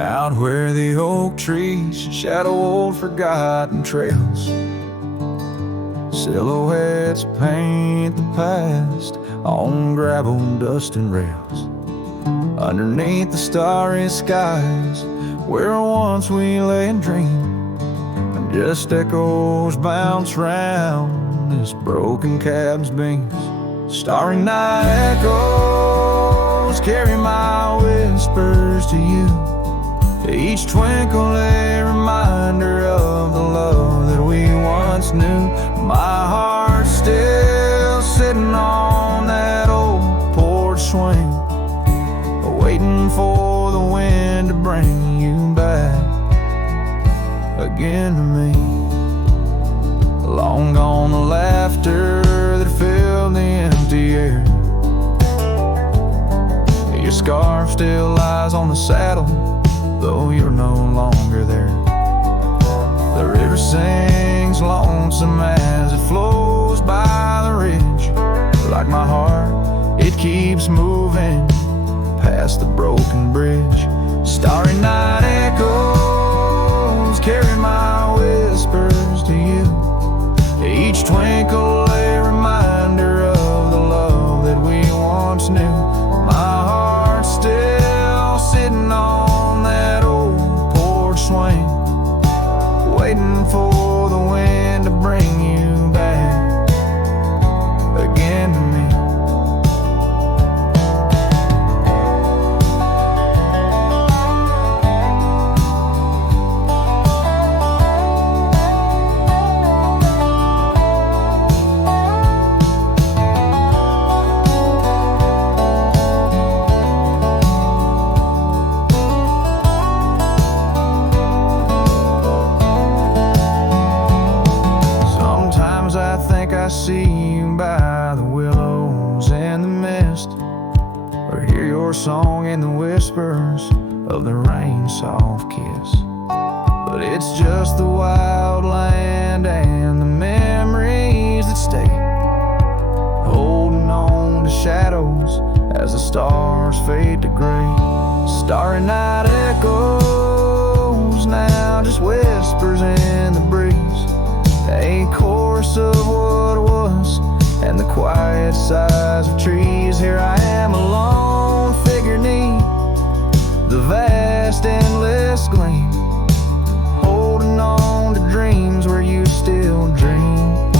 out where the oak trees shadow old forgotten trails. Silhouettes paint the past on gravel, dust and rails. Underneath the starry skies where once we lay and dreamed, and just echoes bounce round this broken cabin's beams. Starry night echoes carry my whispers to you, each twinkle a reminder of the love that we once knew. My heart's still sitting on that old porch swing, waiting for the wind to bring you back again to me. Long gone the laughter that filled the empty air. Your scarf still lies on the saddle, though you're no longer there. The river sings lonesome as it flows by the ridge. Like my heart, it keeps moving past the broken bridge. Starry night echoes carry my whispers to you, each twinkle a reminder of the love that we once knew. My heart's still sitting on that old porch swing, waiting for the wind to bring you back again to me. I see you by the willows and the mist, or hear your song in the whispers of the rain's soft kiss. But it's just the wild land and the memories that stay, holding on to shadows as the stars fade to gray. Starry night echoes now, just whispers in the breeze, a chorus of what was and the quiet sighs of trees. Here I am alone, figure neat, the vast endless gleam, holding on to dreams where you still dream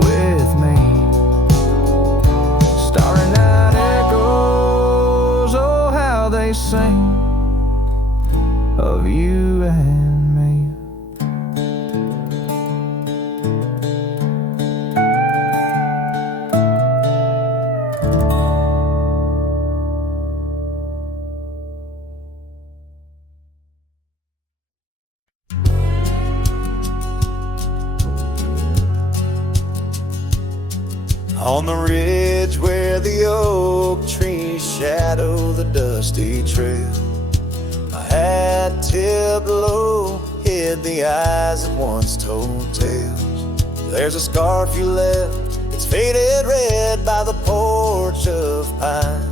with me. Starry night echoes, oh how they sing of you and on the ridge where the oak trees shadow the dusty trail. My hat tipped low hid the eyes that once told tales. There's a scarf you left, it's faded red by the porch of pine.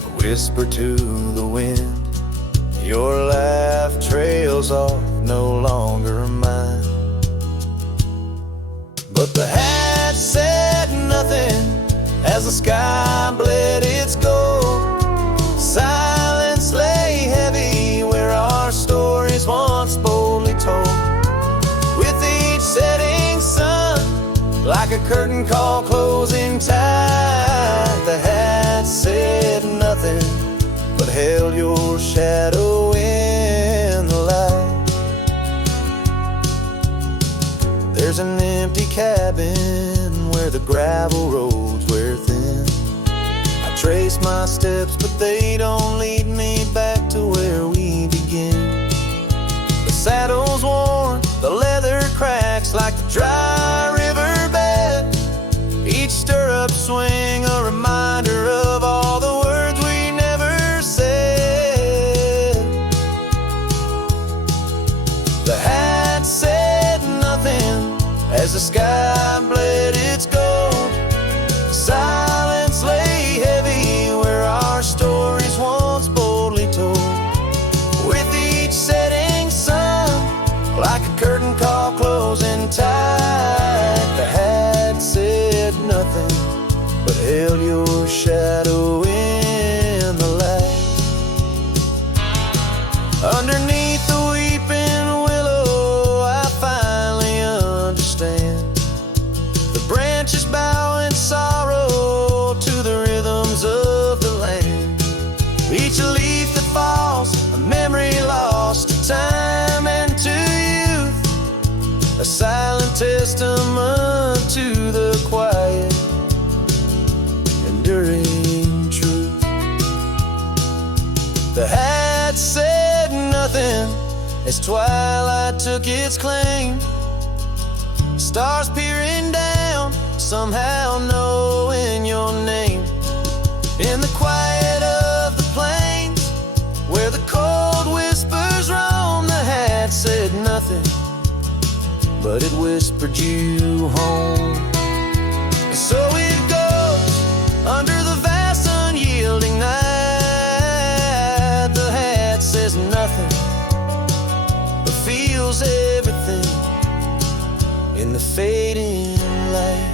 A whisper to the wind, your laugh trails off, no longer mine. But the hat said nothing as the sky bled its gold. Silence lay heavy where our stories once boldly told. With each setting sun, like a curtain call closing tight, the hat said nothing but held your shadow in the light. There's an empty cabin where the gravel roads wear thin. I trace my steps, but they don't lead me back to where we begin. The saddle's worn, the leather cracks like the dry riverbed. Each stirrup swing a reminder of all the words we never said. The hat said nothing as the sky bled its gold. Silence lay heavy where our stories once boldly told. but held your shadow in the light. Underneath the weeping willow, I finally understand. The branches bow in sorrow to the rhythms of the land. Each leaf that falls, a memory lost to time and to youth, a silent testament to the quiet, enduring truth. The hat said nothing as twilight took its claim. Stars peering down, somehow knowing your name. In the quiet of the plains, where the cold whispers roam, the hat said nothing, but it whispered you home. And so it goes under the vast unyielding night. The hat says nothing, but feels everything in the fading light.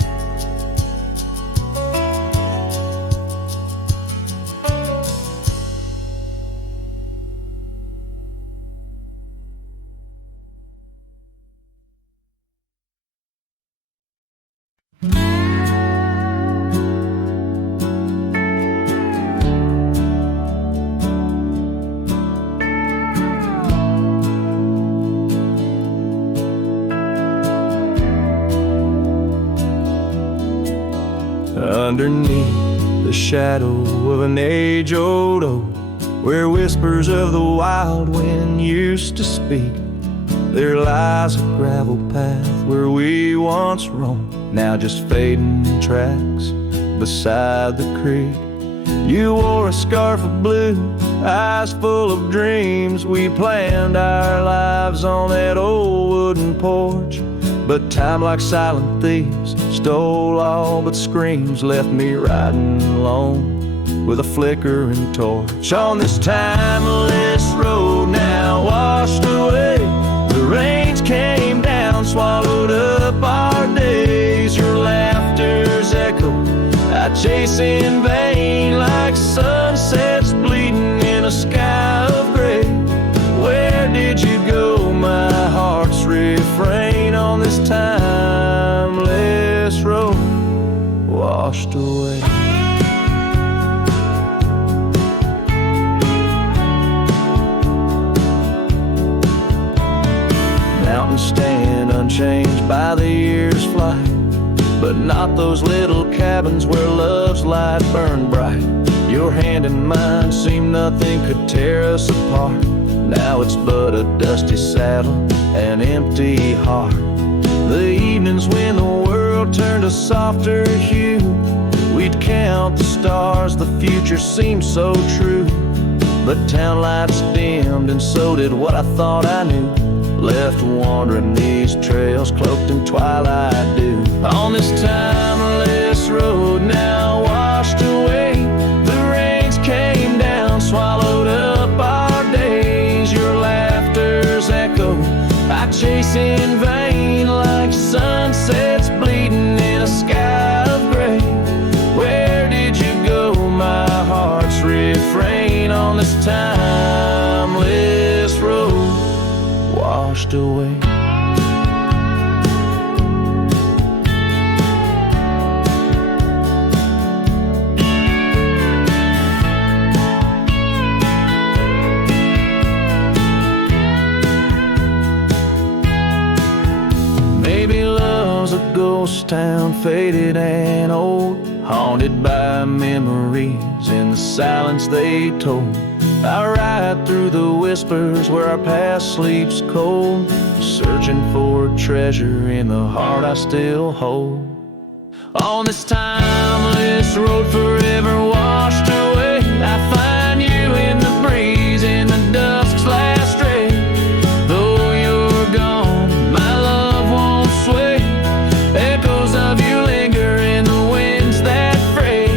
Underneath the shadow of an age-old oak, where whispers of the wild wind used to speak, there lies a gravel path where we once roamed, now just fading tracks beside the creek. You wore a scarf of blue, eyes full of dreams. We planned our lives on that old wooden porch, but time, like silent thieves, stole all but screams, left me riding alone with a flickering torch. On this timeless road now washed away, the rains came down, swallowed up our days. Your laughter's echo I chase in vain, like sunsets bleeding in a sky of gray. Where did you go, my heart's refrain, on this timeless road washed away? Mountains stand unchanged by the year's flight, but not those little cabins where love's light burned bright. Your hand in mine seemed nothing could tear us apart. Now it's but a dusty saddle, an empty heart. The evenings when the world turned a softer hue, we'd count the stars, the future seemed so true. But town lights dimmed, and so did what I thought I knew. Left wandering these trails, cloaked in twilight dew. On this timeless road now washed away, the rains came down, swallowed up our days. Your laughter's echo I chase in vain, like sunsets bleeding in a sky of gray. Where did you go, my heart's refrain, on this timeless road washed away? Maybe love's a ghost town, faded and old, haunted by memories in the silence they told. I ride through the whispers where our past sleeps cold, searching for a treasure in the heart I still hold. On this timeless road forever washed away, I find you in the breeze, in the dusk's last ray. Though you're gone, my love won't sway. Echoes of you linger in the winds that fray.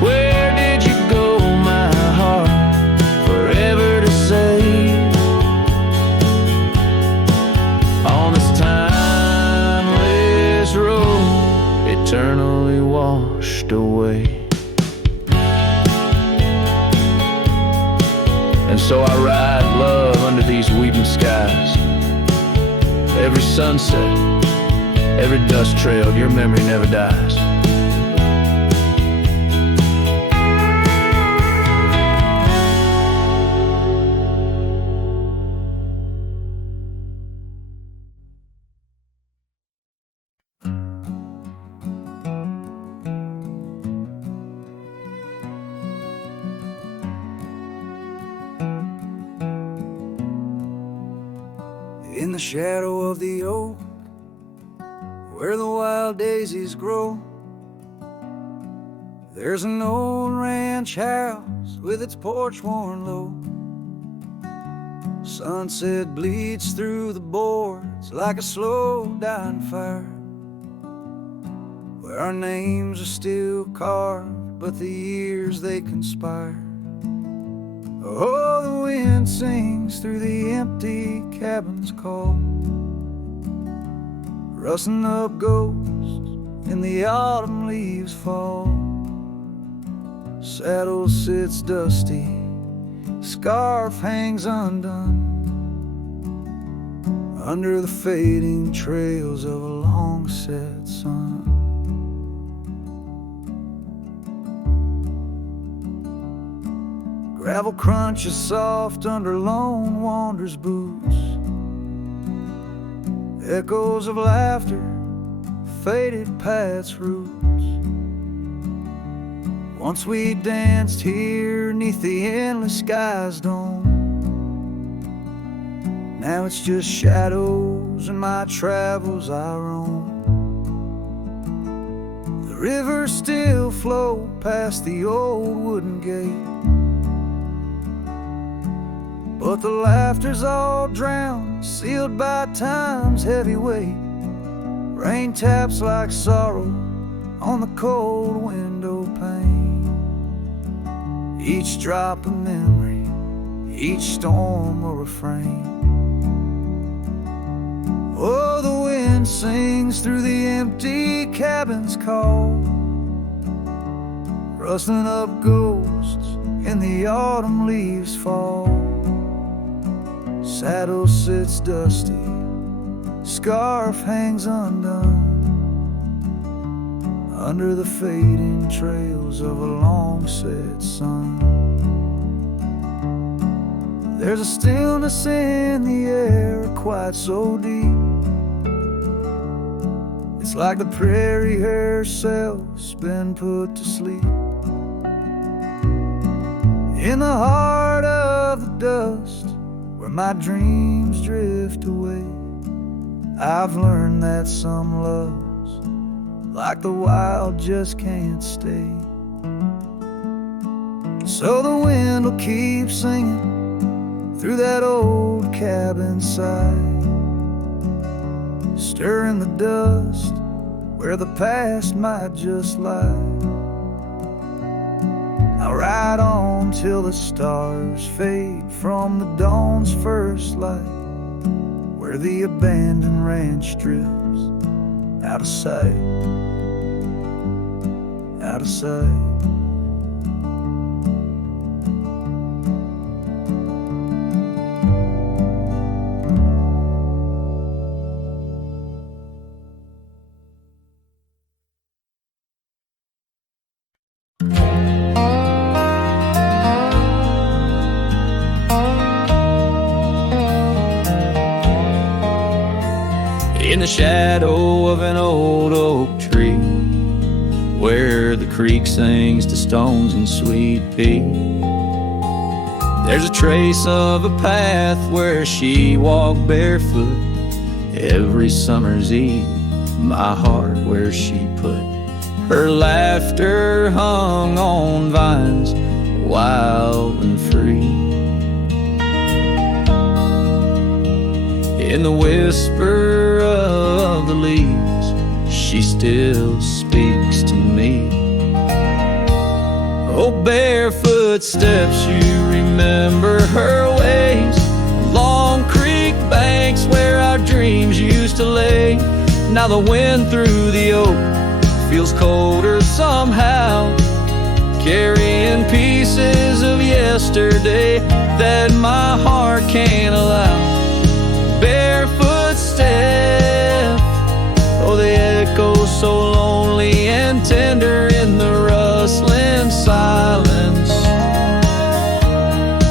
Where did you go, my heart, forever to say? On this timeless road, eternally washed away. And so I ride love under these weeping skies. Every sunset, every dust trail, your memory never dies. In the shadow of the oak, where the wild daisies grow, there's an old ranch house with its porch worn low. Sunset bleeds through the boards like a slow dying fire, where our names are still carved, but the years they conspire. Oh, the wind sings through the empty cabin's call, rustling up ghosts in the autumn leaves fall. Saddle sits dusty, scarf hangs undone, under the fading trails of a long set sun. Gravel crunches soft under lone wanderer's boots, echoes of laughter faded past roots. Once we danced here neath the endless sky's dome, now it's just shadows and my travels I roam. The rivers still flow past the old wooden gate, but the laughter's all drowned, sealed by time's heavy weight. Rain taps like sorrow on the cold window pane. Each drop a memory, each storm a refrain. Oh, the wind sings through the empty cabin's call, rustling up ghosts in the autumn leaves fall. Saddle sits dusty, scarf hangs undone, under the fading trails of a long set sun. There's a stillness in the air quite so deep, it's like the prairie herself's been put to sleep. In the heart of the dust, where my dreams drift away, I've learned that some loves, like the wild, just can't stay. So the wind will keep singing through that old cabin side, stirring the dust where the past might just lie. I'll ride on till the stars fade from the dawn's first light, where the abandoned ranch drifts out of sight, out of sight. In the shadow of an old oak tree, where the creek sings to stones and sweet pea, there's a trace of a path where she walked barefoot every summer's eve. My heart where she put her laughter hung on vines, wild and free. In the whisper of the leaves, she still speaks to me. Oh, barefoot steps, you remember her ways. Long creek banks where our dreams used to lay. Now the wind through the oak feels colder somehow, carrying pieces of yesterday that my heart can't allow. Barefoot step, oh, they echo so lonely and tender in the rustling silence.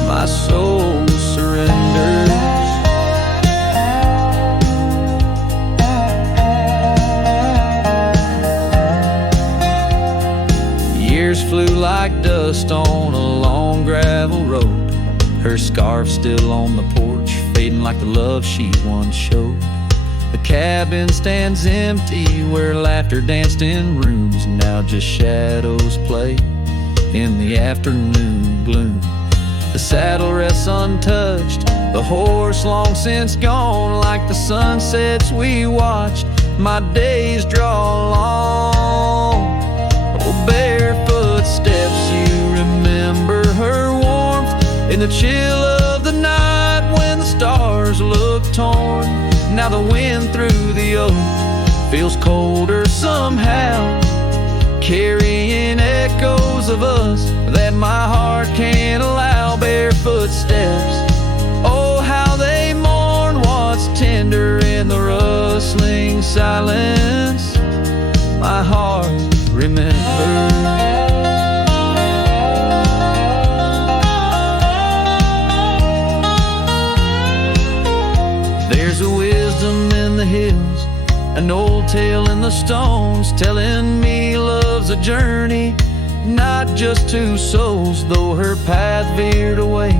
My soul surrenders. Years flew like dust on a long gravel road. Her scarf still on the porch, fading like the love she once showed. The cabin stands empty where laughter danced in rooms. Now just shadows play in the afternoon gloom. The saddle rests untouched, the horse long since gone. Like the sunsets we watched, my days draw long. Oh, barefoot steps, you remember her warmth in the chill of the night when the stars look torn. Now the wind through the oak feels colder somehow, carrying echoes of us that my heart can't allow. Barefoot steps, oh how they mourn what's tender in the rustling silence. My heart remembers. There's a wisdom in the hills, an old tale in the stones, telling me love's a journey, not just two souls. Though her path veered away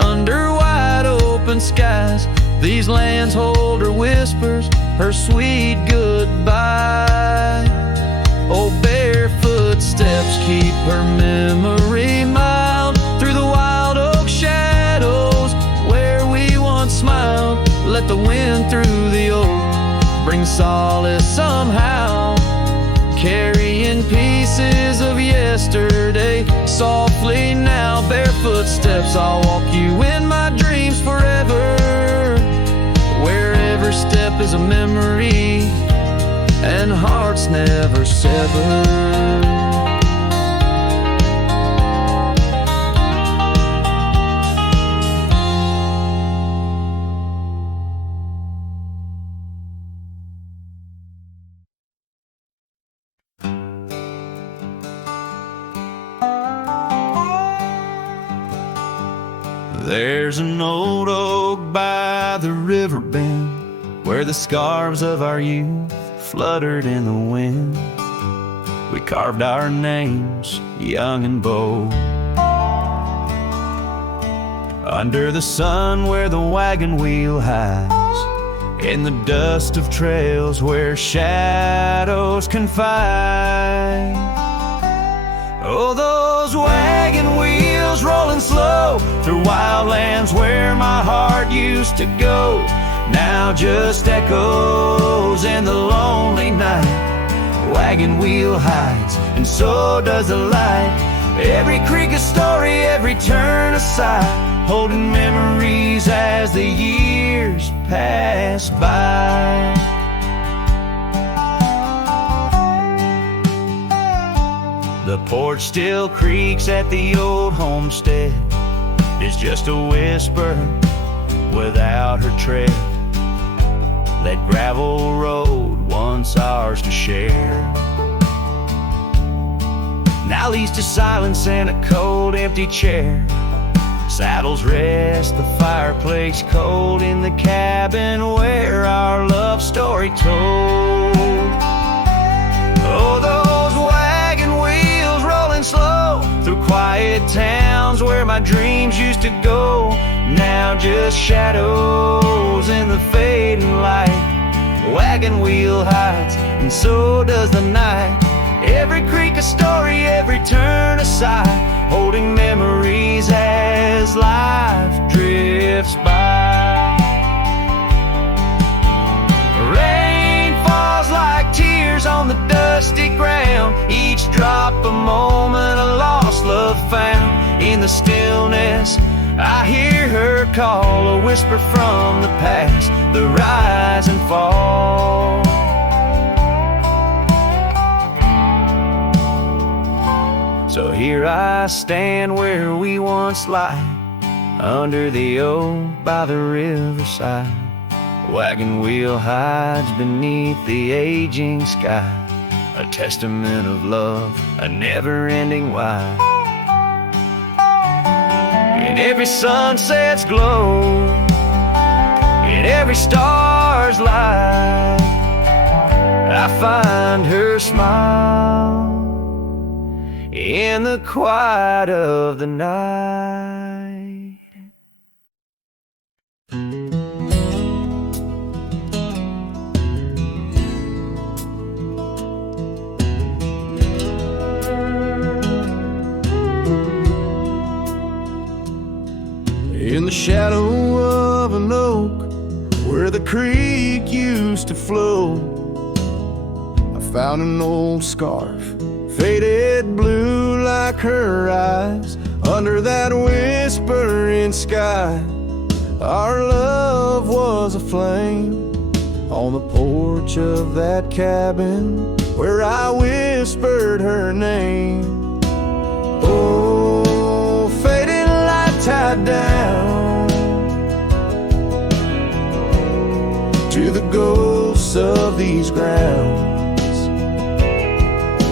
under wide open skies, these lands hold her whispers, her sweet goodbye. Oh, barefoot steps keep her memory mild through the wild oak shadows where we once smiled. Let the wind through the oak bring solace somehow, carrying pieces of yesterday softly now. Barefoot steps, I'll walk you in my dreams forever, where every step is a memory and hearts never sever. There's an old oak by the river bend where the scarves of our youth fluttered in the wind. We carved our names young and bold under the sun where the wagon wheel hides, in the dust of trails where shadows confide. Oh, those wagon wheels rolling slow through wildlands where my heart used to go, now just echoes in the lonely night. Wagon wheel hides, and so does the light. Every creek a story, every turn a sigh, holding memories as the years pass by. The porch still creaks at the old homestead. It's just a whisper without her tread. That gravel road once ours to share, now leads to silence and a cold empty chair. Saddles rest, the fireplace cold in the cabin where our love story told. Oh, those wagon wheels rolling slow through quiet towns where my dreams used to go, now just shadows in the fading light. Wagon wheel hides, and so does the night. Every creek a story, every turn a sigh, holding memories as life drifts by. Rain falls like tears on the dusty ground, each drop a moment, a lost love found. In the stillness I hear her call, a whisper from the past, the rise and fall. So here I stand where we once lie, under the oak by the riverside. Wagon wheel hides beneath the aging sky, a testament of love, a never-ending why. In every sunset's glow, in every star's light, I find her smile in the quiet of the night. In the shadow of an oak where the creek used to flow, I found an old scarf, faded blue like her eyes. Under that whispering sky, our love was a flame. On the porch of that cabin where I whispered her name. Oh, fading light tied down to the ghosts of these grounds.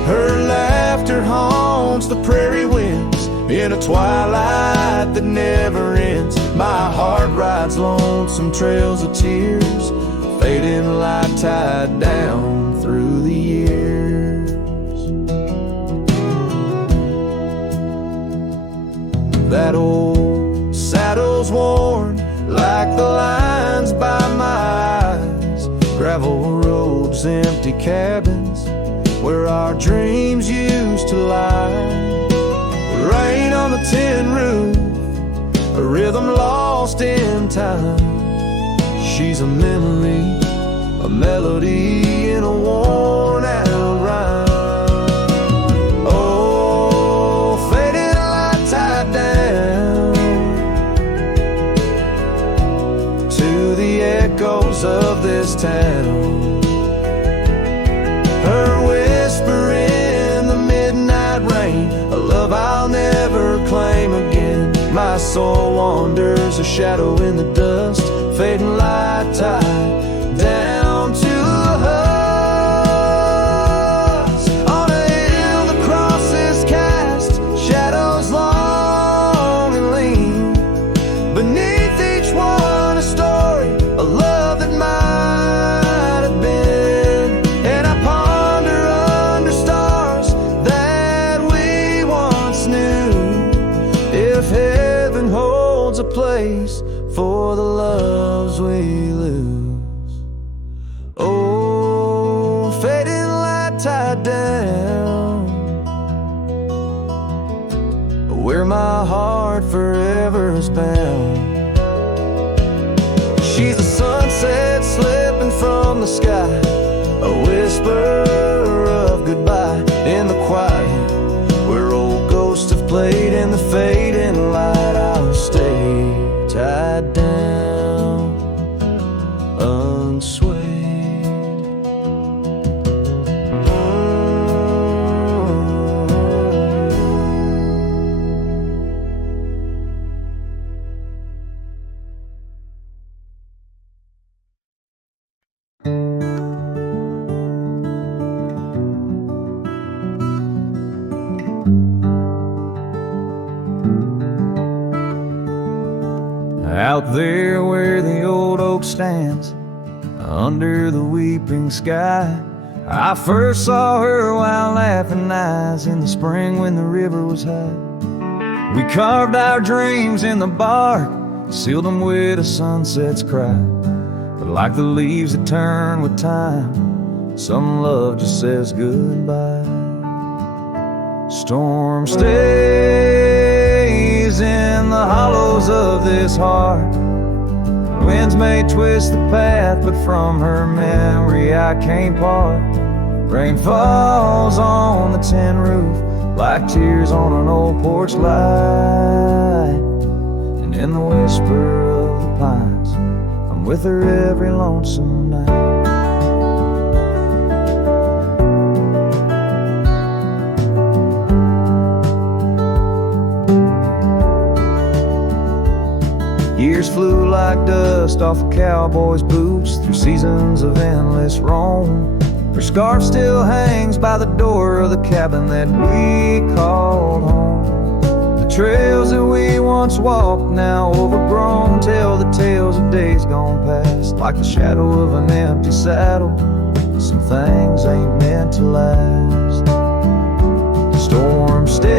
Her laughter haunts the prairie winds in a twilight that never ends. My heart rides lonesome trails of tears, fading light tied down through the years. That old saddle's worn like the lines by my eyes. Gravel roads, empty cabins where our dreams used to lie. Rain on the tin roof, a rhythm lost in time. She's a memory, a melody in a worn out rhyme. Oh, faded light tied down to the echoes of this town. Her whisper in the midnight rain, a love I'll never claim again. My soul wanders, a shadow in the dust, fading light tied down to a husk. On a hill the cross is cast, shadows long and lean. Beneath each one a story, a love that might have been. And I ponder under stars that we once knew, if heaven holds a place for the loves we lose. Oh, fading light tied down where my heart forever is bound. She's a sunset slipping from the sky, a whisper of goodbye in the quiet where old ghosts have played in the fading light. I'll stay tied down, unswayed. Out there where the old oak stands, under the weeping sky, I first saw her while laughing eyes in the spring when the river was high. We carved our dreams in the bark, sealed them with a sunset's cry. But like the leaves that turn with time, some love just says goodbye. Storm stays in the hollows of this heart. Winds may twist the path, but from her memory I can't part. Rain falls on the tin roof like tears on an old porch light. And in the whisper of the pines, I'm with her every lonesome night. Years flew like dust off a cowboy's boots through seasons of endless roam. Her scarf still hangs by the door of the cabin that we called home. The trails that we once walked, now overgrown, tell the tales of days gone past. Like the shadow of an empty saddle, some things ain't meant to last. The storm stays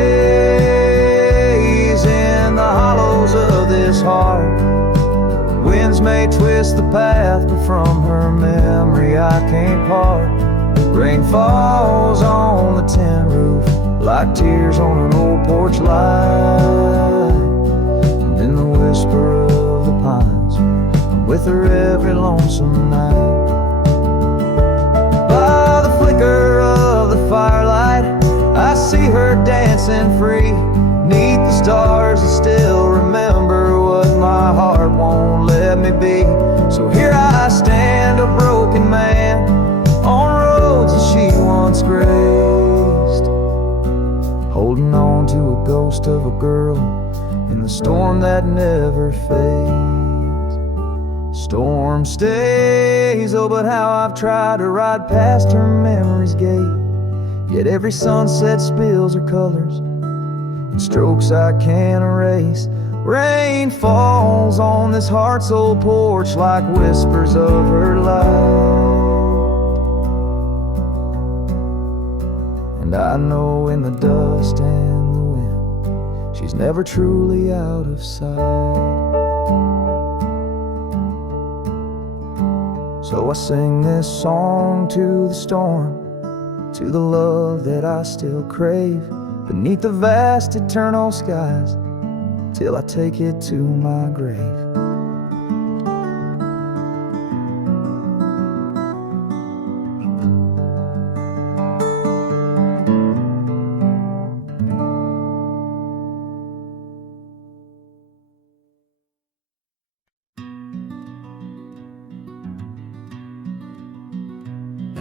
in the hollows of this heart. Winds may twist the path, but from her memory I can't part. Rain falls on the tin roof like tears on an old porch light. And in the whisper of the pines, I'm with her every lonesome night. By the flicker of the firelight, I see her dancing free. 'Neath the stars I still remember what my heart won't let me be. So here I stand, a broken man, on roads that she once graced, holding on to a ghost of a girl in the storm that never fades. Storm stays, oh but how I've tried to ride past her memory's gate. Yet every sunset spills her colors in strokes I can't erase. Rain falls on this heart-soul porch like whispers of her life. And I know in the dust and the wind, she's never truly out of sight. So I sing this song to the storm, to the love that I still crave, beneath the vast eternal skies, till I take it to my grave.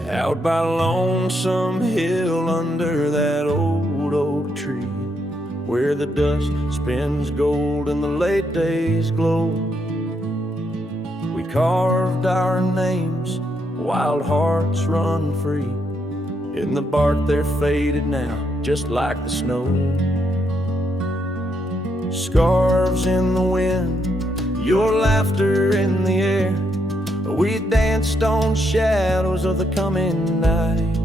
Out by Lonesome Hill under that old oak tree, where the dust spins gold and the late days glow, we carved our names, wild hearts run free. In the bark they're faded now, just like the snow. Scarves in the wind, your laughter in the air, we danced on shadows of the coming night.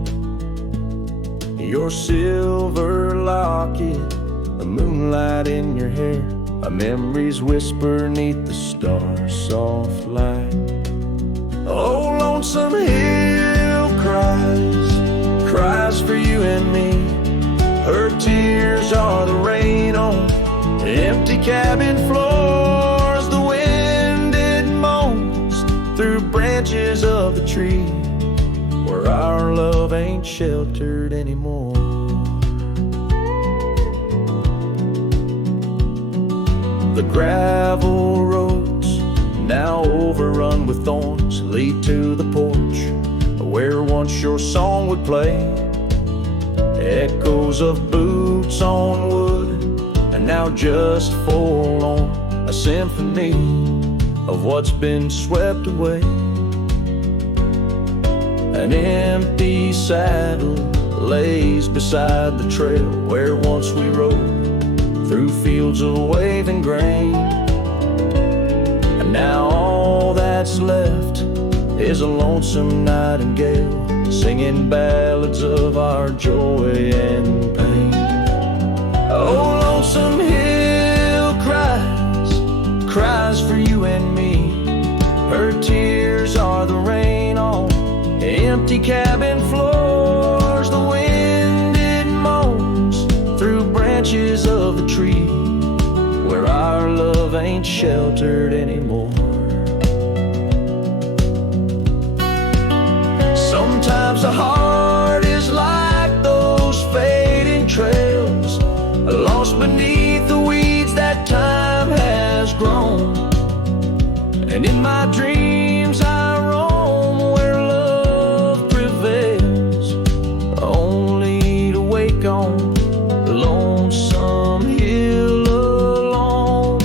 Your silver locket, the moonlight in your hair, a memory's whisper 'neath the stars' soft light. Oh, Lonesome Hill cries for you and me. Her tears are the rain on empty cabin floors. The wind it moans through branches of the tree, where our love ain't sheltered anymore. The gravel roads, now overrun with thorns, lead to the porch where once your song would play. Echoes of boots on wood, and now just forlorn, a symphony of what's been swept away. An empty saddle lays beside the trail where once we rode through fields of waving grain. And now all that's left is a lonesome nightingale singing ballads of our joy and pain. Oh, Lonesome Hill cries for you and me. Her tears are the rain on empty cabin floors. The wind it moans through branches of the tree, where our love ain't sheltered anymore. Sometimes the heart is like those fading trails, lost beneath the weeds that time has grown. And in my dreams I roam where love prevails, only to wake on the Lonesome Hill alone.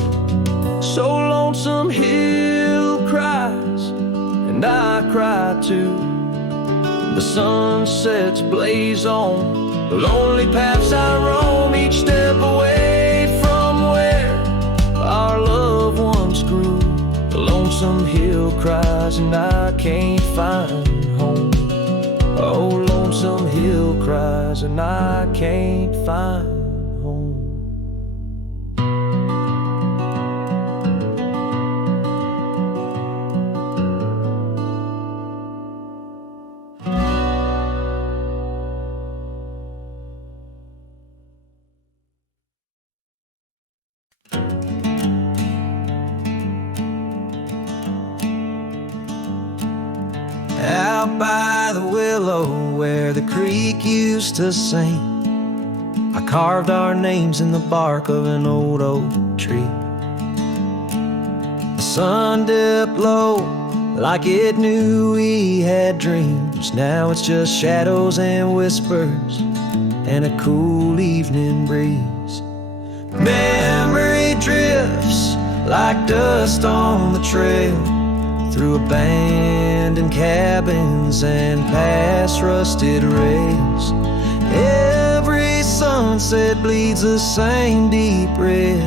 So Lonesome sunsets blaze on the lonely paths I roam, each step away from where our loved ones grew. The lonesome hill cries and I can't find home. Oh, lonesome hill cries and I can't find home. Out by the willow where the creek used to sing, I carved our names in the bark of an old oak tree. The sun dipped low like it knew we had dreams. Now it's just shadows and whispers and a cool evening breeze. Memory drifts like dust on the trail, through abandoned cabins and past rusted rails. Every sunset bleeds the same deep red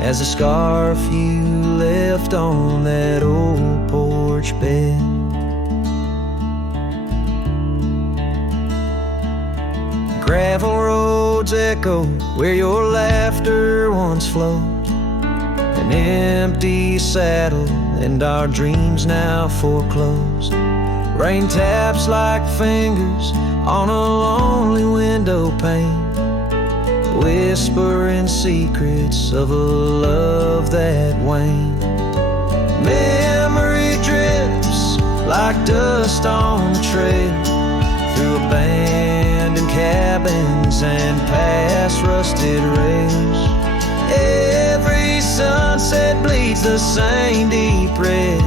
as the scarf you left on that old porch bed. Gravel roads echo where your laughter once flowed, an empty saddle and our dreams now foreclosed. Rain taps like fingers on a lonely window pane, whispering secrets of a love that waned. Memory drifts like dust on the trail, through abandoned cabins and past rusted rails. Every sunset bleeds the same deep red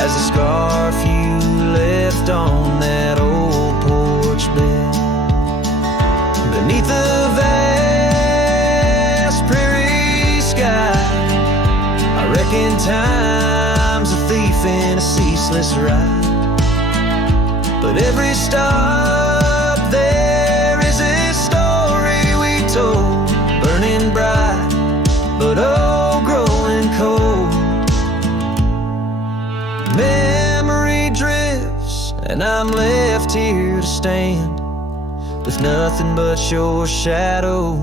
as the scarf you left on that old porch bed. Beneath the vast prairie sky, I reckon time's a thief in a ceaseless ride. But every stop there is a story we told, burning bright but oh, growing cold. Memory drifts and I'm left here to stand with nothing but your shadow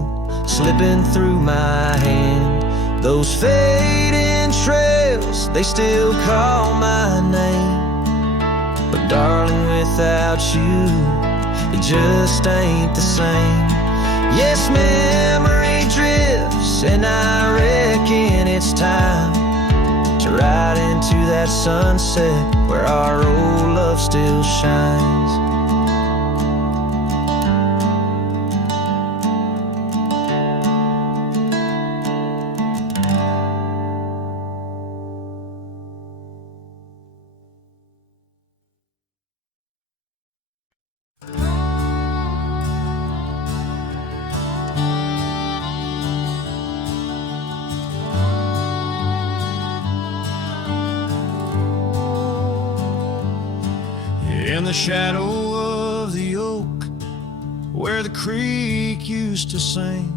slipping through my hand. Those fading trails, they still call my name, but darling, without you, it just ain't the same. Yes, memory drifts, and I reckon it's time to ride into that sunset where our old love still shines. In the shadow of the oak where the creek used to sing,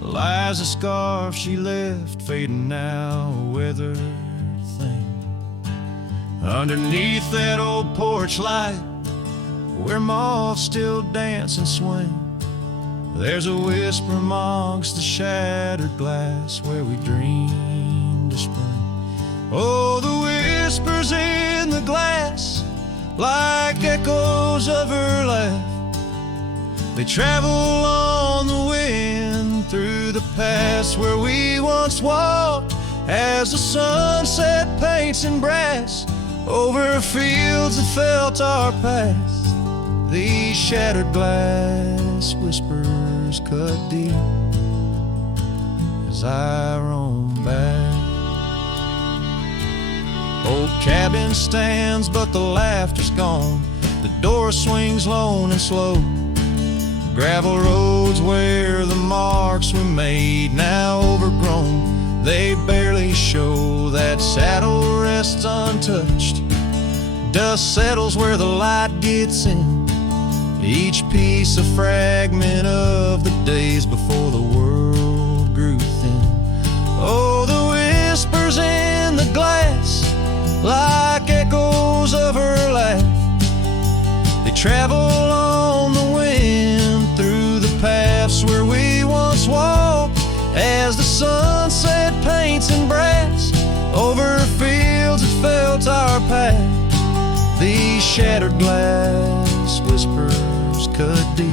lies a scarf she left fading now, a weathered thing. Underneath that old porch light where moths still dance and swing, there's a whisper amongst the shattered glass where we dreamed of spring. Oh, the whispers in the glass, like echoes of her laugh, they travel on the wind through the past where we once walked, as the sunset paints in brass over fields that felt our past. These shattered glass whispers cut deep as I roam back. Old cabin stands, but the laughter's gone. The door swings lone and slow. Gravel roads where the marks we made, now overgrown, they barely show. That saddle rests untouched, dust settles where the light gets in, each piece a fragment of the days before the world grew thin. Oh, the whispers in the glass, like echoes of her laugh, they travel on the wind through the paths where we once walked, as the sunset paints in brass over fields that felt our path. These shattered glass whispers cut deep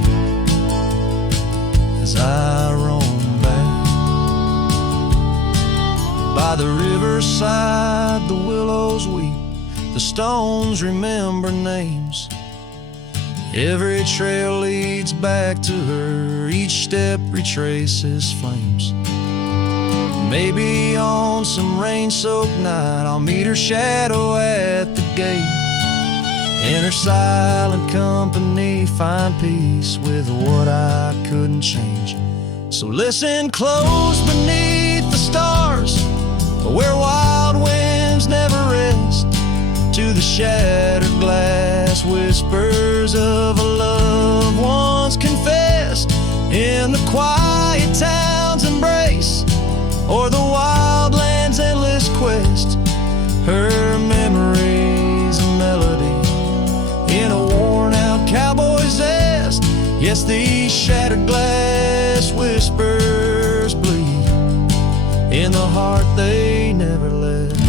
as I roam back. By the riverside the willows weep, the stones remember names. Every trail leads back to her, each step retraces flames. Maybe on some rain-soaked night I'll meet her shadow at the gate. In her silent company find peace with what I couldn't change. So listen close beneath the stars, where wild winds never rest, to the shattered glass whispers of a love once confessed. In the quiet town's embrace, or the wild land's endless quest, her memory's a melody in a worn-out cowboy zest. Yes, these shattered glass whispers bleed in the heart they never left.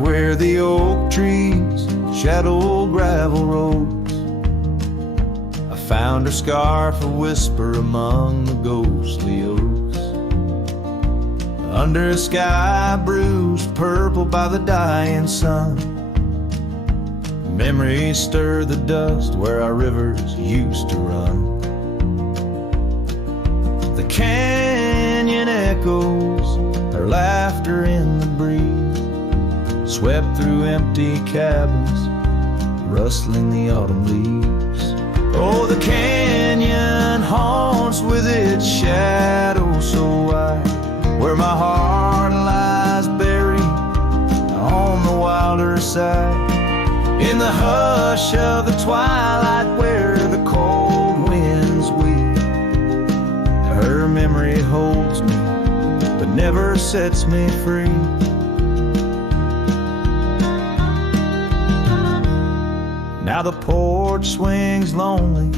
Where the oak trees shadowed gravel roads, I found her scarf a whisper among the ghostly oaks. Under a sky bruised purple by the dying sun, memories stir the dust where our rivers used to run. The canyon echoes, her laughter in the breeze, swept through empty cabins, rustling the autumn leaves. Oh, the canyon haunts with its shadow so wide, where my heart lies buried on the wilder side. In the hush of the twilight where the cold winds weep, her memory holds me but never sets me free. Now the porch swings lonely,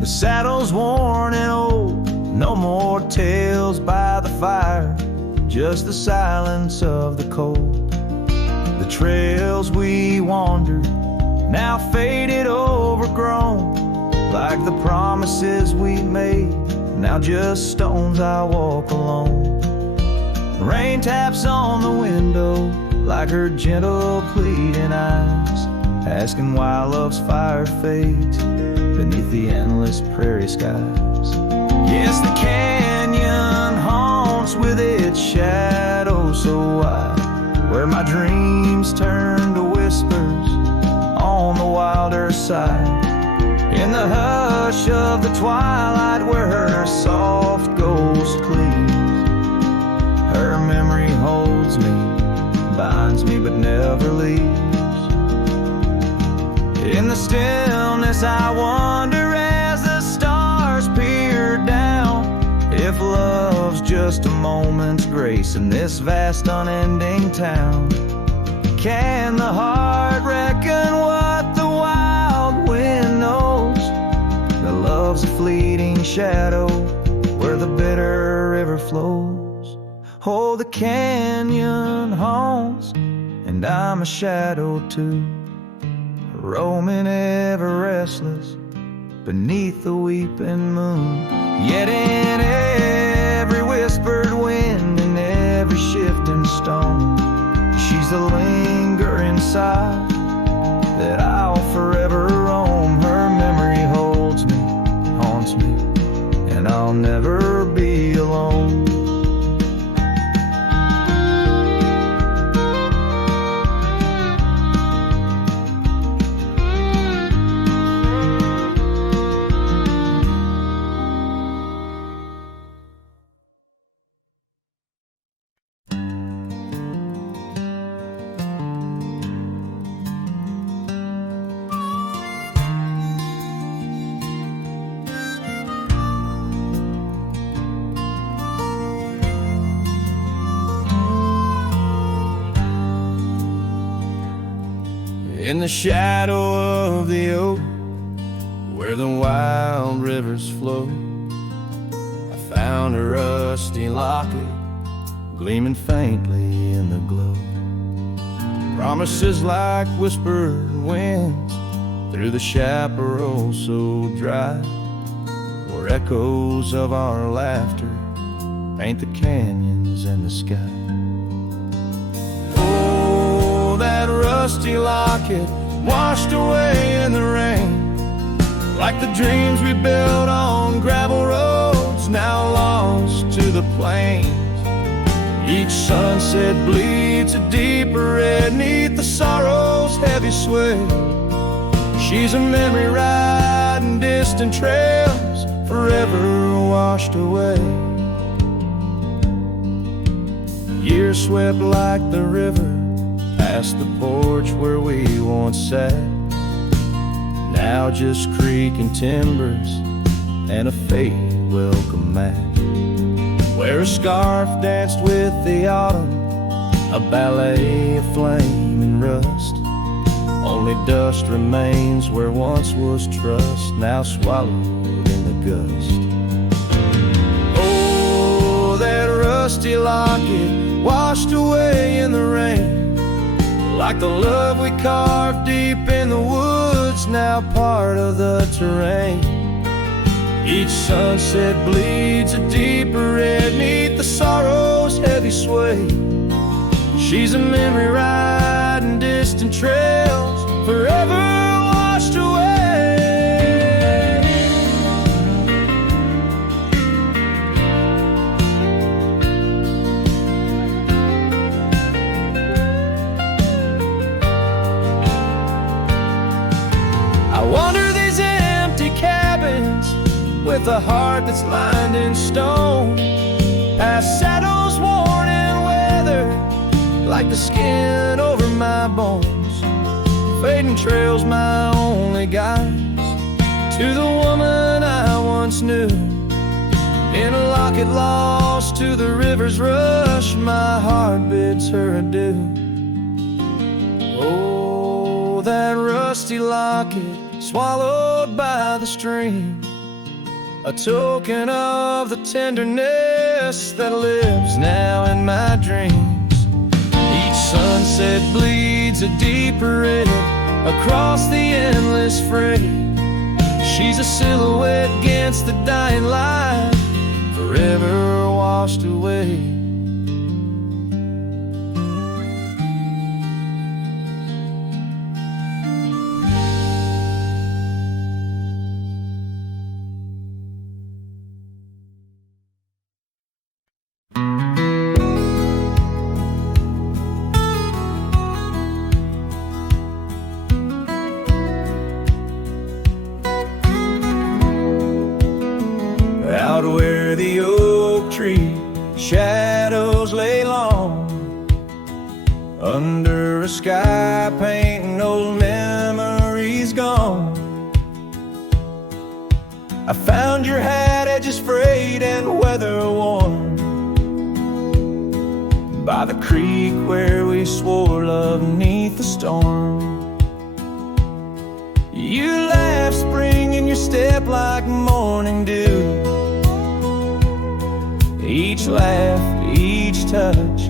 the saddle's worn and old. No more tales by the fire, just the silence of the cold. The trails we wandered, now faded, overgrown, like the promises we made, now just stones I walk alone. Rain taps on the window like her gentle pleading eyes, asking why love's fire fades beneath the endless prairie skies. Yes, the canyon haunts with its shadow so wide, where my dreams turn to whispers on the wilder side. In the hush of the twilight where her soft ghost cleaves, her memory holds me, binds me but never leaves. In the stillness I wonder as the stars peer down, if love's just a moment's grace in this vast unending town. Can the heart reckon what the wild wind knows? That love's a fleeting shadow where the bitter river flows. Oh, the canyon haunts, and I'm a shadow too, roaming ever restless beneath the weeping moon. Yet in every whispered wind and every shifting stone, she's the lingering side, that I'll forever roam. Her memory holds me, haunts me, and I'll never be alone. In the shadow of the oak, where the wild rivers flow, I found a rusty locket gleaming faintly in the glow. Promises like whispered winds through the chaparral so dry, where echoes of our laughter paint the canyons and the sky. That rusty locket washed away in the rain, like the dreams we built on gravel roads now lost to the plains. Each sunset bleeds a deeper red neath the sorrow's heavy sway. She's a memory riding distant trails, forever washed away. Years swept like the river past the porch where we once sat, now just creaking timbers and a faded welcome mat, where a scarf danced with the autumn, a ballet of flame and rust. Only dust remains where once was trust, now swallowed in the gust. Oh, that rusty locket washed away in the rain, like the love we carved deep in the woods, now part of the terrain. Each sunset bleeds a deeper red neath the sorrow's heavy sway. She's a memory riding distant trails, forever washed away. I wander these empty cabins with a heart that's lined in stone, past shadows worn and weathered like the skin over my bones. Fading trails my only guides to the woman I once knew. In a locket lost to the river's rush, my heart bids her adieu. Oh, that rusty locket swallowed by the stream, a token of the tenderness that lives now in my dreams. Each sunset bleeds a deeper red across the endless fray. She's a silhouette against the dying light, forever washed away. Out where the oak tree shadows lay long, under a sky painting old memories gone, I found your hat, edges frayed and weather worn, by the creek where we swore love neath the storm. You laughed spring in your step like morning dew. Each laugh, each touch,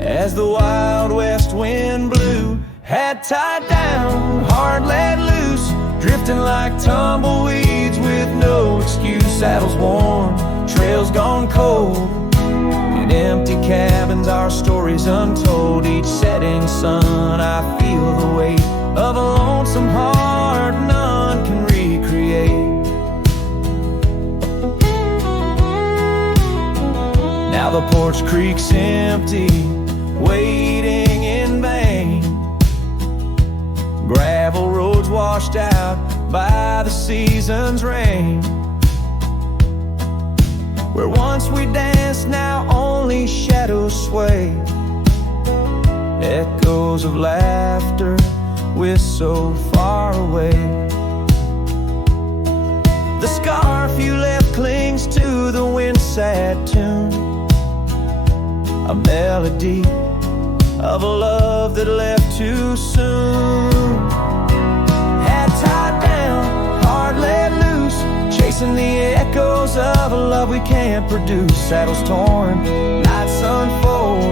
as the wild west wind blew, had tied down, heart let loose, drifting like tumbleweeds with no excuse. Saddles worn, trails gone cold, in empty cabins our stories untold, each setting morning sun, I feel the weight of a lonesome heart none can recreate. Now the porch creak's empty, waiting in vain. Gravel roads washed out by the season's rain. Where once we danced, now only shadows sway. Echoes of laughter, we're so far away. The scarf you left clings to the wind-sad tune, a melody of a love that left too soon. Hat tied down, heart let loose, chasing the echoes of a love we can't produce. Saddles torn, nights unfold,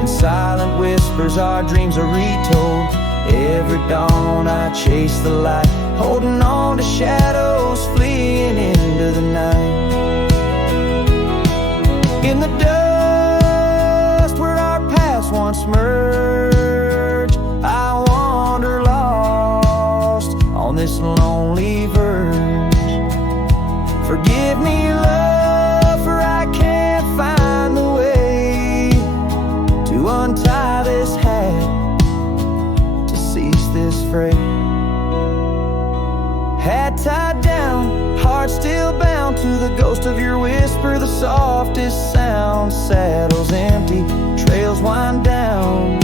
in silent whispers our dreams are retold. Every dawn I chase the light, holding on to shadows, fleeing into the night. In the dust where our paths once merged, I wander lost on this lonely verge. Forgive me, love, for I can't find the way to untie this hat, to cease this fray. Hat tied down, heart still bound to the ghost of your whisper, the softest sound. Saddles empty, trails wind down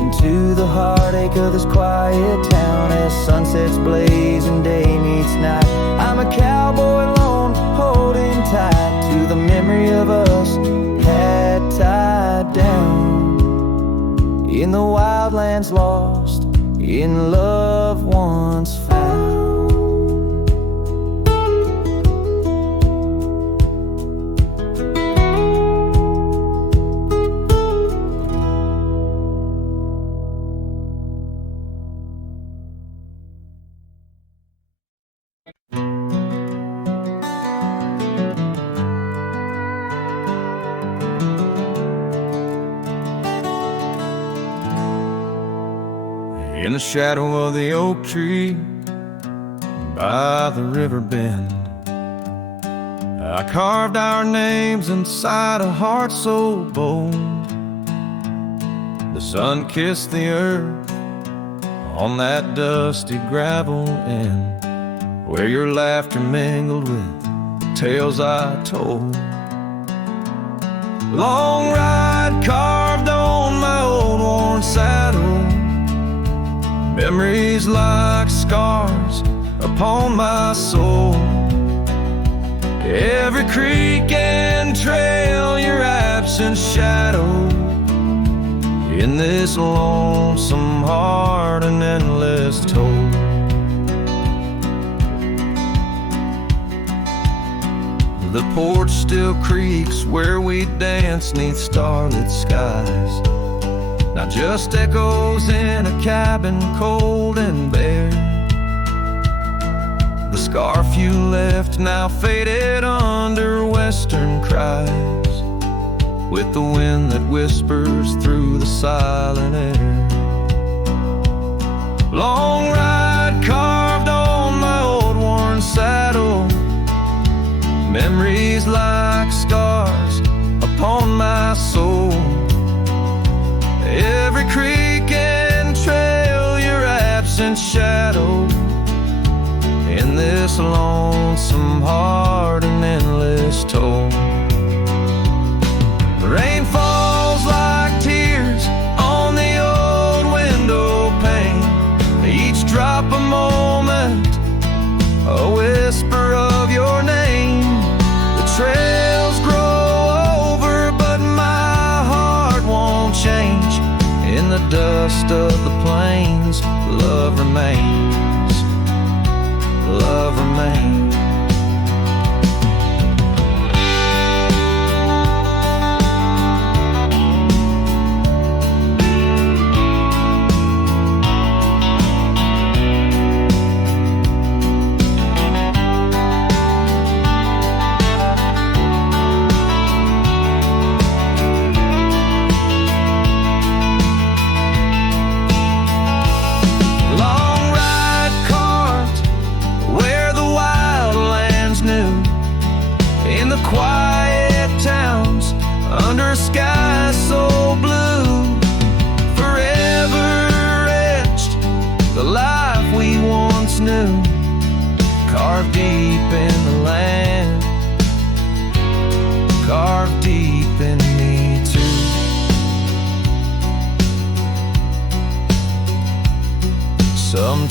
into the heartache of this quiet town. As sunsets blaze and day meets night, I'm a cowboy alone, holding tight to the memory of us. Hat tied down in the wildlands, lost in love once found. In the shadow of the oak tree by the river bend, I carved our names inside a heart so bold. The sun kissed the earth on that dusty gravel end, where your laughter mingled with the tales I told. Long ride carved on my old worn saddle, memories like scars upon my soul. Every creek and trail, your absent shadow, in this lonesome heart an endless toll. The porch still creaks where we dance 'neath starlit skies, not just echoes in a cabin cold and bare. The scarf you left now faded under western cries, with the wind that whispers through the silent air. Long ride carved on my old worn saddle, memories like scars upon my soul. Every creek and trail, your absent shadow, in this lonesome heart an endless toll. The rain falls like tears on the old window pane, each drop a moment, a whisper of your name. The trails grow over, but my heart won't change. In the dust of the plains, love remains, love remains.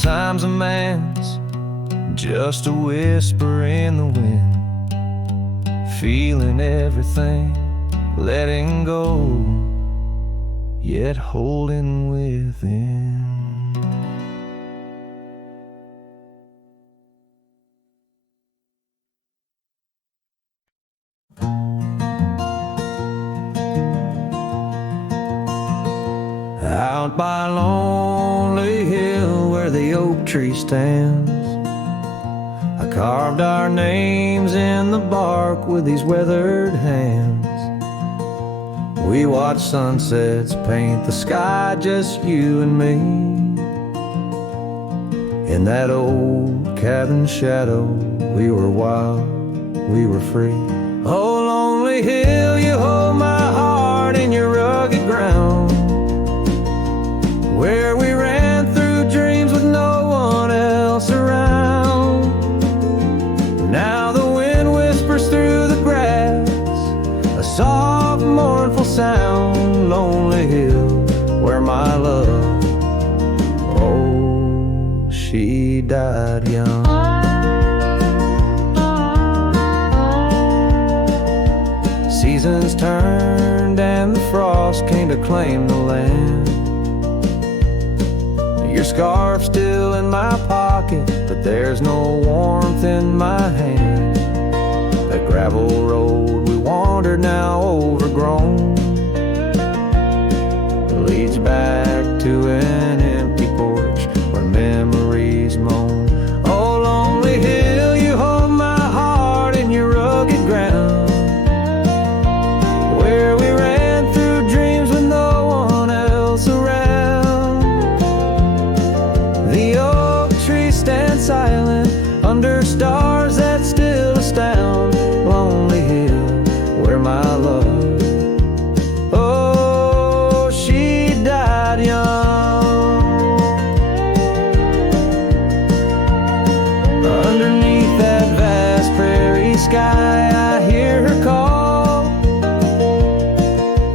Sometimes a man's just a whisper in the wind, feeling everything, letting go, yet holding within. Out by a lonely hill where the oak tree stands, I carved our names in the bark with these weathered hands. We watched sunsets paint the sky, just you and me. In that old cabin shadow, we were wild, we were free. Oh, lonely hill, you hold my heart in your rugged ground, where we ran through dreams with no one else around. Now the wind whispers through the grass, a soft, mournful sound. Lonely hill, where my love, oh, she died young. Seasons turned and the frost came to claim the land. Your scarf's still in my pocket, but there's no warmth in my hand. That gravel road we wandered, now overgrown, leads back to an empty porch where memories moan. Oh, lonely hill, you hold my heart in your rugged ground, where we ran through dreams with no one else around. The oak tree stands silent under stars that still astound. Lonely hill, where my love, oh, she died young. Underneath that vast prairie sky, I hear her call,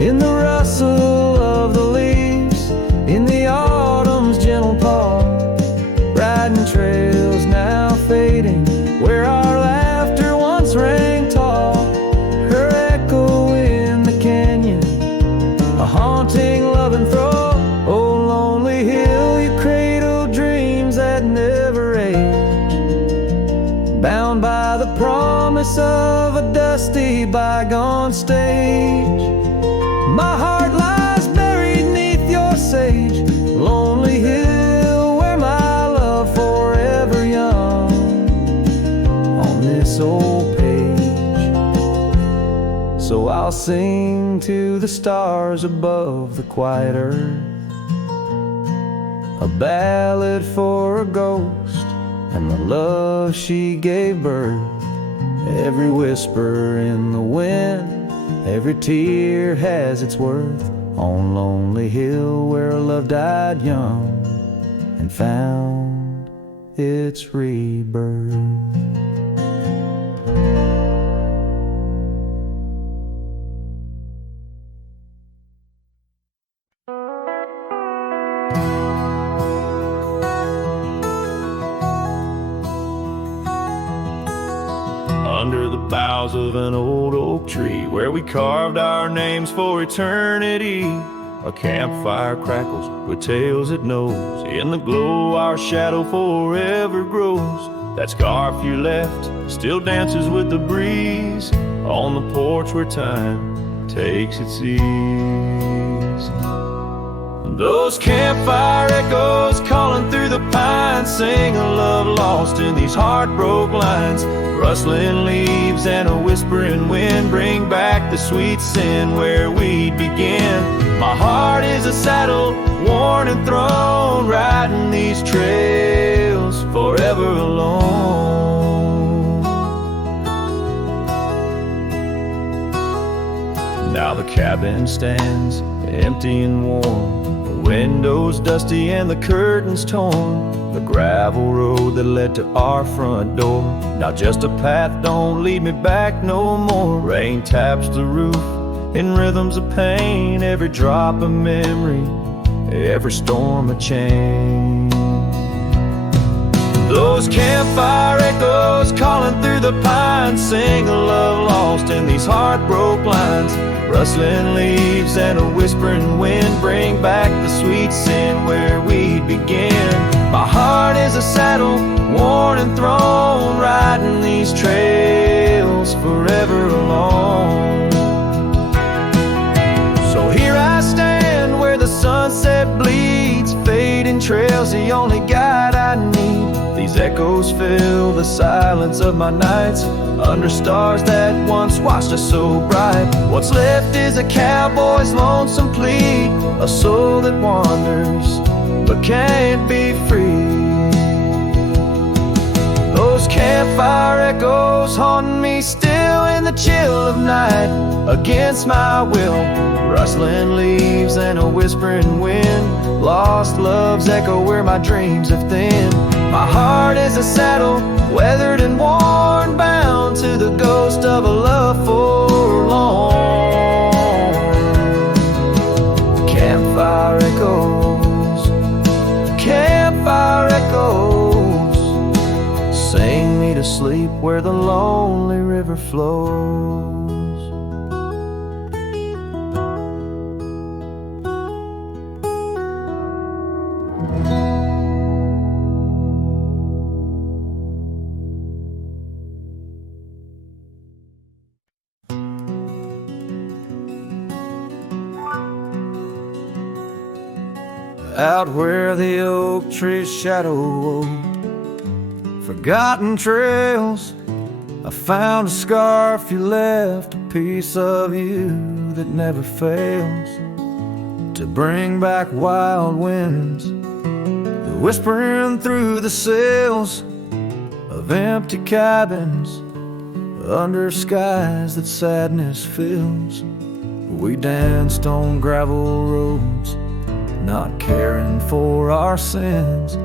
in the rustle of the leaves, in the autumn's gentle paw. Riding trails now fading, where our laughter once rang tall. Her echo in the canyon, a haunting loving throe. Oh, lonely hill, you cradle dreams that never age, bound by the promise of a dusty bygone stage. My heart lies buried neath your sage. Lonely hill, where my love forever young, on this old page. So I'll sing to the stars above the quiet earth, a ballad for a ghost and the love she gave birth. Every whisper in the wind, every tear has its worth. On lonely hill, where love died young and found its rebirth. Under the boughs of an old oak tree, where we carved our names for eternity, a campfire crackles with tales it knows. In the glow our shadow forever grows. That scarf you left still dances with the breeze on the porch where time takes its ease. Those campfire echoes calling through the pines sing a love lost in these heartbroken lines. Rustling leaves and a whispering wind bring back the sweet sin where we begin. My heart is a saddle, worn and thrown, riding these trails forever alone. Now the cabin stands empty and warm, the windows dusty and the curtains torn. The gravel road that led to our front door, now just a path, don't lead me back no more. Rain taps the roof in rhythms of pain, every drop a memory, every storm a change. Those campfire echoes calling through the pines, sing a love lost in these heartbroken lines. Rustling leaves and a whispering wind bring back the sweet sin where we'd begin. My heart is a saddle, worn and thrown, riding these trails forever alone. So here I stand where the sunset bleeds, fading trails, the only guide I need. These echoes fill the silence of my nights, under stars that once watched us so bright. What's left is a cowboy's lonesome plea, a soul that wanders but can't be free. Those campfire echoes haunting me still in the chill of night, against my will. Rustling leaves and a whispering wind, lost love's echo where my dreams have thinned. My heart is a saddle, weathered and worn, bound to the ghost of a love forlorn. Campfire echoes, campfire echoes, sing me to sleep where the lonely river flows. Out where the oak tree's shadow wove forgotten trails, I found a scarf you left, a piece of you that never fails to bring back wild winds, whispering through the sails of empty cabins under skies that sadness fills. We danced on gravel roads, not caring for our sins,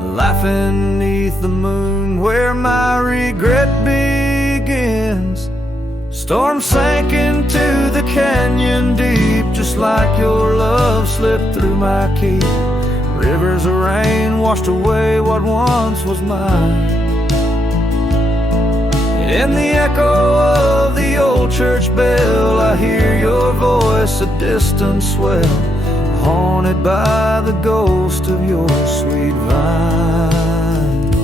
laughing beneath the moon where my regret begins. Storm sank into the canyon deep, just like your love slipped through my keep. Rivers of rain washed away what once was mine. In the echo of the old church bell, I hear your voice, a distant swell, haunted by the ghost of your sweet vine.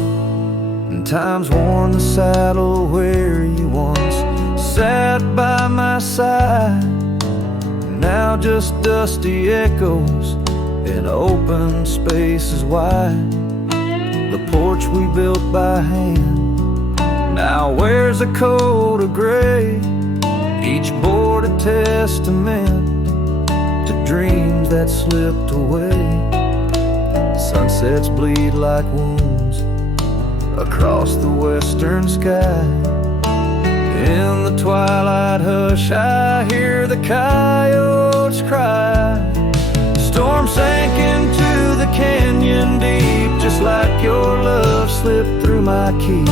And time's worn the saddle where you once sat by my side, now just dusty echoes in open spaces wide. The porch we built by hand now wears a coat of gray, each board a testament to dreams that slipped away. Sunsets bleed like wounds across the western sky. In the twilight hush I hear the coyotes cry. Storm sank into the canyon deep, just like your love slipped through my keep.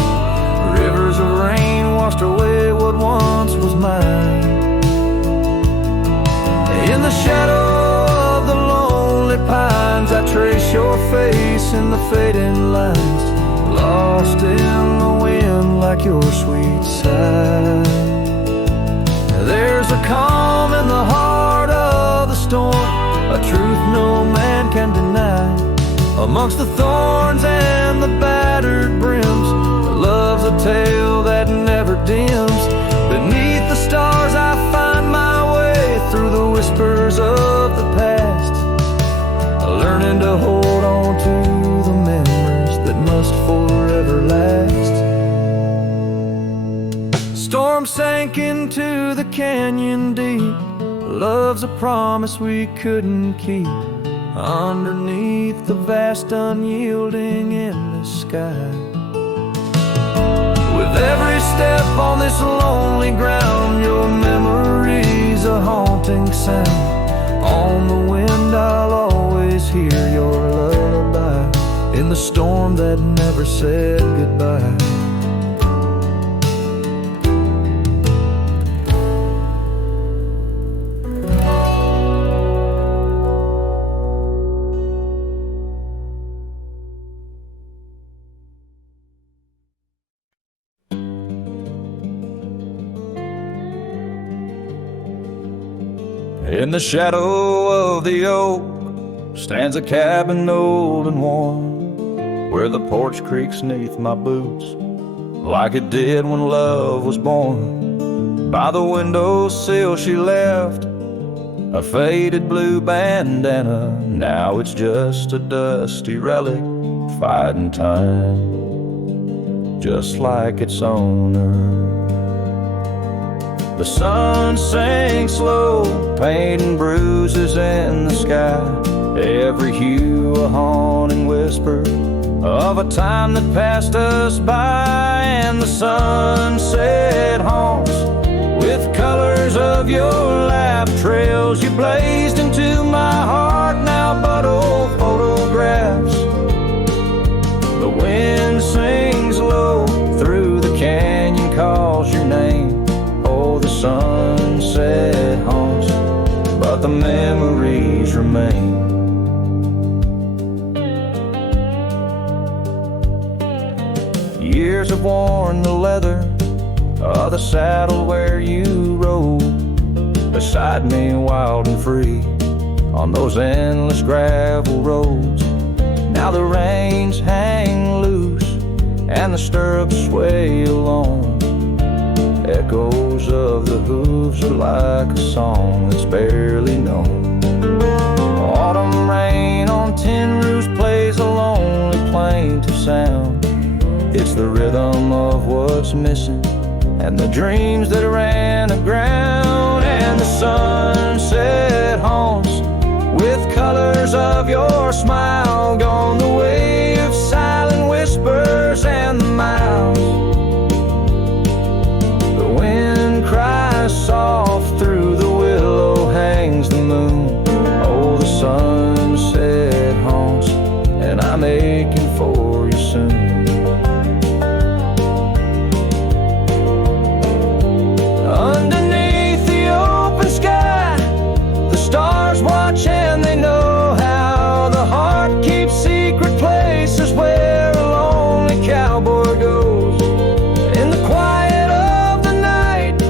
Rivers of rain washed away what once was mine. In the shadow of the lonely pines, I trace your face in the fading lines, lost in the wind like your sweet sigh. There's a calm in the heart of the storm, a truth no man can deny. Amongst the thorns and the battered brims, love's a tale that never dims. Beneath the stars I find my way through the whispers of the past, learning to hold on to the memories that must forever last. Storm sank into the canyon deep, love's a promise we couldn't keep, underneath the vast unyielding endless sky. With every step on this lonely ground, your memory's a haunting sound. On the wind I'll always hear your lullaby, in the storm that never said goodbye. In the shadow of the oak stands a cabin old and warm, where the porch creaks neath my boots like it did when love was born. By the windowsill she left a faded blue bandana. Now it's just a dusty relic fighting time, just like its owner. The sun sinks low, painting bruises in the sky, every hue a haunting whisper of a time that passed us by. And the sunset haunts with colors of your lap, trails you blazed into my heart, now but old photographs. The wind sings low through the canyon, calls your name. Oh, the sunset haunts, but the memories remain. Years have worn the leather of the saddle where you rode beside me, wild and free, on those endless gravel roads. Now the reins hang loose and the stirrups sway along. Echoes of the hooves are like a song that's barely known. Autumn rain on tin roofs plays a lonely plaintive sound. It's the rhythm of what's missing and the dreams that ran aground. And the sunset haunts with colors of your smile, gone the way of silent whispers and the miles. The wind cries soft through the willow, hangs the moon. Oh, the sunset haunts, and I'm aching for you soon. Underneath the open sky, the stars watch and they know how the heart keeps secret places where a lonely cowboy goes. In the quiet of the night,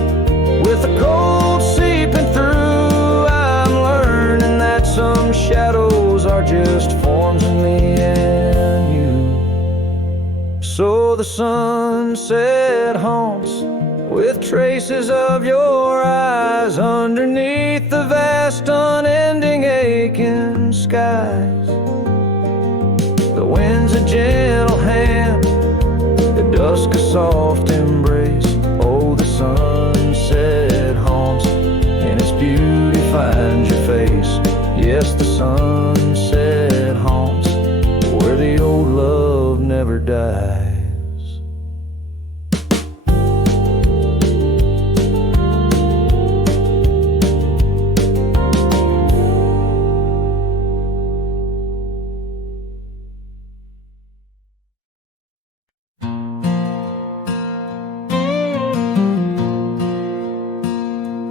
with the cold seeping through, I'm learning that some shadows are just forms of me and you. So the sunset haunts with traces of your eyes underneath the vast unending aching skies. The wind's a gentle hand, the dusk a soft embrace. Oh, the sunset haunts, and its beauty finds your face. Yes, the sunset haunts where the old love never dies.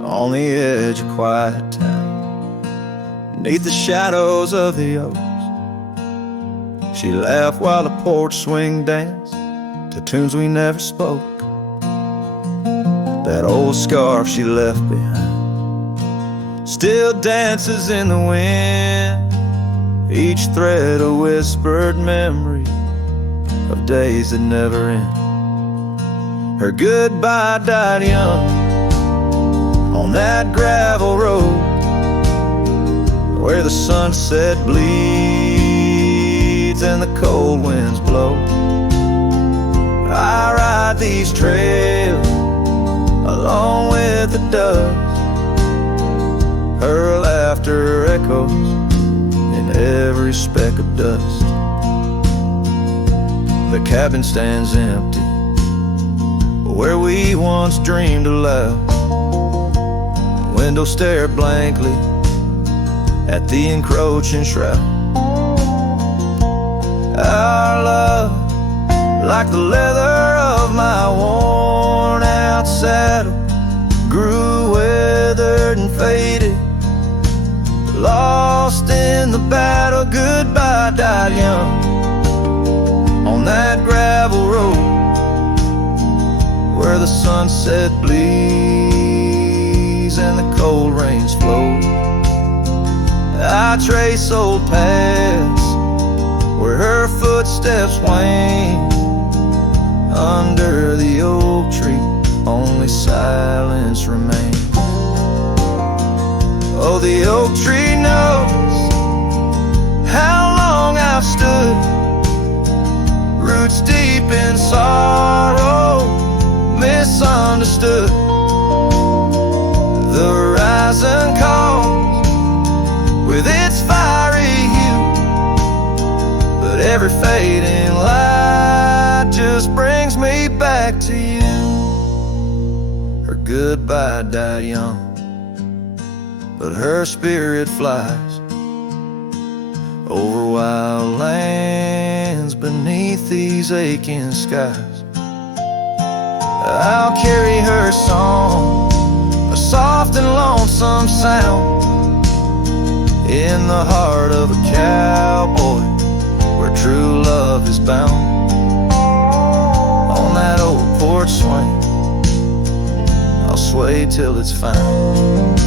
On the edge of quiet town, beneath the shadows of the oaks, she laughed while the porch swing danced to tunes we never spoke. That old scarf she left behind still dances in the wind, each thread a whispered memory of days that never end. Her goodbye died young on that gravel road where the sunset bleeds and the cold winds blow. I ride these trails along with the dust. Her laughter echoes in every speck of dust. The cabin stands empty where we once dreamed aloud. Windows stare blankly at the encroaching shroud. Our love, like the leather of my worn out saddle, grew weathered and faded, lost in the battle. Goodbye died young on that gravel road where the sunset bleeds and the cold rains flow. I trace old paths where her footsteps wane. Under the oak tree, only silence remains. Oh, the oak tree knows how long I've stood, roots deep in sorrow, misunderstood. The horizon calls with its fiery hue, but every fading light just brings me back to you. Her goodbye died young, but her spirit flies over wild lands beneath these aching skies. I'll carry her song, a soft and lonesome sound, in the heart of a cowboy where true love is bound. On that old porch swing, I'll sway till it's found.